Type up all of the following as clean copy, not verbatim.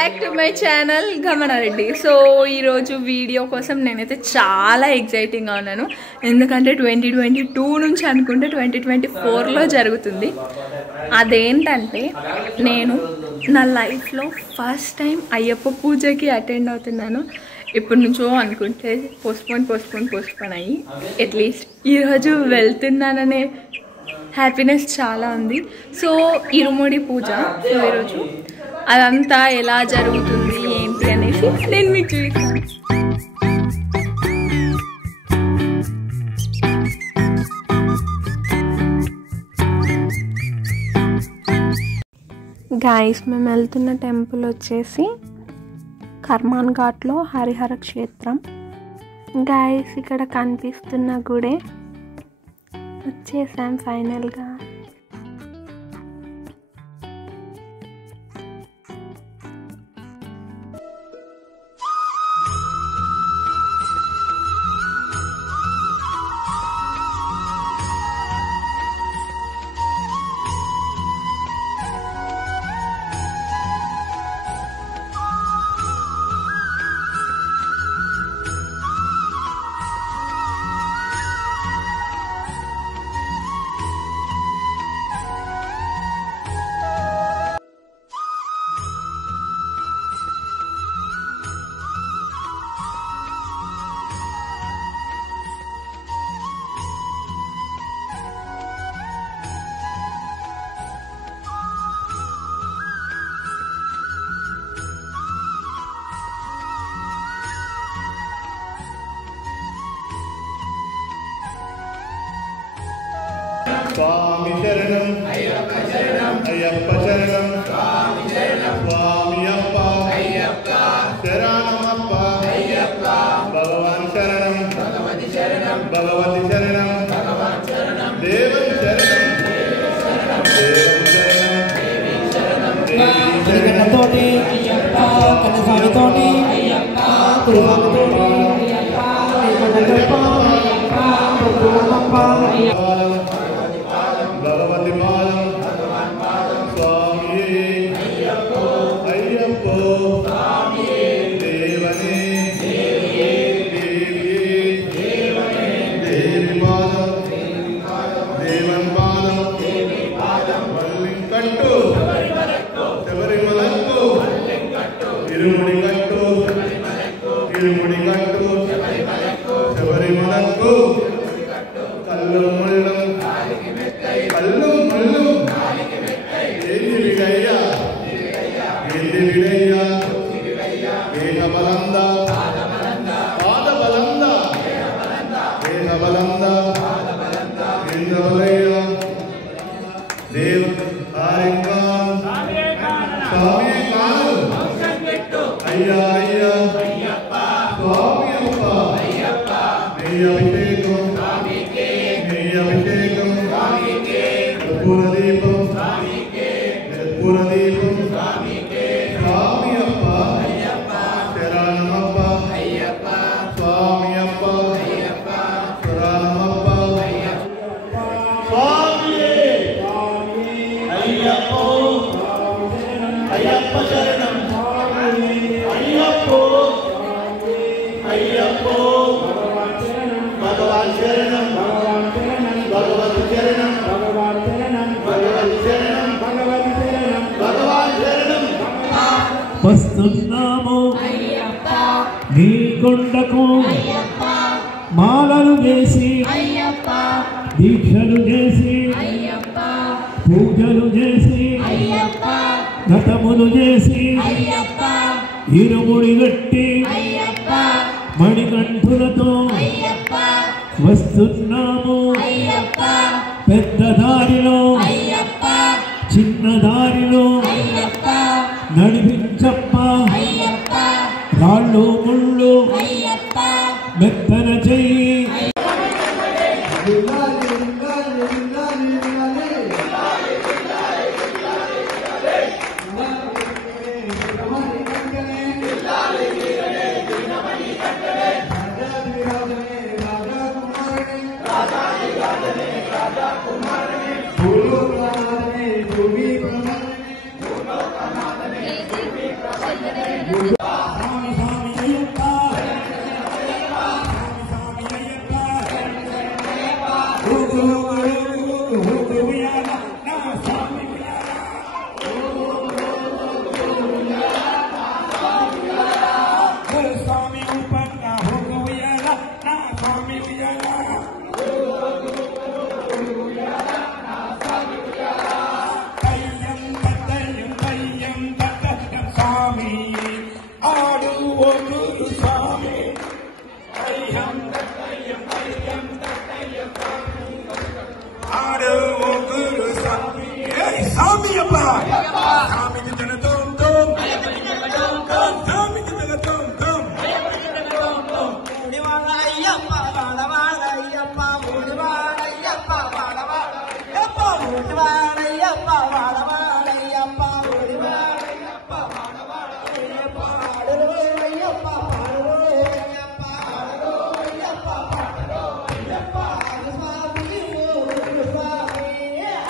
Back to my channel Gamanareddy. So ఈరోజు video కోసం నేనైతే చాలా ఎక్సైటింగ్గా ఉన్నాను. ఎందుకంటే 2022 నుంచి అనుకుంటే 2024లో జరుగుతుంది. అదేంటంటే నేను నా లైఫ్లో ఫస్ట్ టైం అయ్యప్ప పూజకి అటెండ్ అవుతున్నాను. ఇప్పటి నుంచో అనుకుంటే పోస్ట్పోన్ అయ్యి అట్లీస్ట్ ఈరోజు వెళ్తున్నాననే హ్యాపీనెస్ చాలా ఉంది. సో ఇరుముడి పూజ. సో ఈరోజు అదంతా ఎలా జరుగుతుంది ఏంటి అనేసి నేను మీకు చూపిస్తాను. గైస్, మేము వెళ్తున్న టెంపుల్ వచ్చేసి కర్మాన్ ఘాట్లో హరిహర క్షేత్రం. గైస్, ఇక్కడ కనిపిస్తున్న గుడే వచ్చేసాం ఫైనల్గా. స్వామి శరణం అయ్యప్ప శరణం అయ్యప్ప శరణం స్వామి శరణం స్వామి అప్ప అయ్యప్ప శరణమప్ప అయ్యప్ప భగవాన్ శరణం భగవతి శరణం భగవతి శరణం భగవాన్ శరణం దేవం శరణం దేవం శరణం దేవి శరణం కన్నతోటి అయ్యప్ప కన్నసానితోటి అయ్యప్ప కురుమతోటి అయ్యప్ప కన్నతోటి అయ్యప్ప కురుమప్ప అయ్యప్ప భగవతి పాదం భగవాన్ పాదం స్వామి అయ్యప్పో అయ్యప్పో స్వామి దేవనే దేవియే దేవియే దేవనే దేవి పాదం దేవి పాదం దేవన్ పాదం దేవి పాదం మల్లింకట్టు శబరిమలక్కు శబరిమలక్కు మల్లింకట్టు ఇరుముడి కట్టు శబరిమలక్కు ఇరుముడి కట్టు శబరిమలక్కు శబరిమలక్కు కల్లు ముళ్ళు కల్లు ముళ్ళు ఏంది విడయ్యా ఏంది విడయ్యా దేహ బలంద పాద బలంద దేహ బలంద ఇంద్రవలయ దేవ ఆరింకాన్ స్వామి కాను అయ్యా అయ్యా స్వామి అప్ప నెయ్యి అభిషేకం నెయ్యి అభిషేకం పూర్ణదీపం పూర్ణదీపం స్వామి అప్ప శరణమప్ప స్వామి అప్ప శరణమప్ప స్వామి అయ్యప్పో అయ్యప్ప శరణం అయ్యప్పో అయ్యప్పో భగవాన్ శరణం భగవతి శరణం భగవతి శరణం భగవాన్ శరణం వస్తున్నాము నీ కొండకు మాలలు చేసి దీక్షలు చేసి పూజలు చేసి గతములు చేసి ఇరుముడి గట్టి మణికంఠులతో వస్తున్నాము. పెద్ద దారిలో చిన్న దారిలో నడిపించప్ప రాళ్ళు ముళ్ళు మెత్తన చెయ్యి Gracias. స్వామి స్వామి అయ్యప్ప స్వామి స్వామి అయ్యప్ప ఊగు ఉయ్యాల నా స్వామి స్వామి ఉపన్న ఊగు ఉయ్యాల నా స్వామి ఉయ్యాల స్వామి ఆడు ఓడు స్వామి ఆడు ఓడు స్వామి స్వామి అప్ప స్వామికి జనతం స్వామికి జనతం అయ్యప్ప వాడవాడయ్యప్ప ముడివాడయ్యప్ప వాడవాడయ్యప్ప ముడివాడయ్యప్ప వాడవాడయ్యప్ప ముడివాడయ్యప్ప వాడవాడయ్యప్ప పాడరోయ్యప్ప పాడరోయ్యప్ప పాడరోయ్యప్ప పాడరోయ్యప్ప స్వామి గురు స్వామి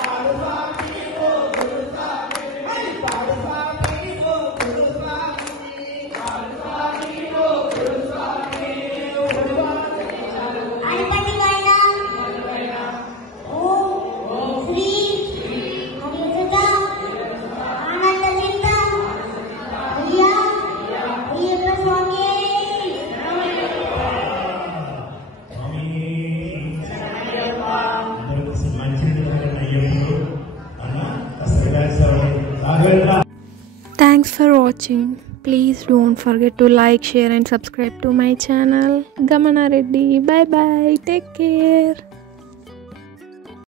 ఆడు స్వామి గురు స్వామి పాడు స్వామి గురు స్వామి ఆడు స్వామి గురు స్వామి Thanks for watching. Please don't forget to like, share and subscribe to my channel Gamana Reddy. Bye bye. Take care.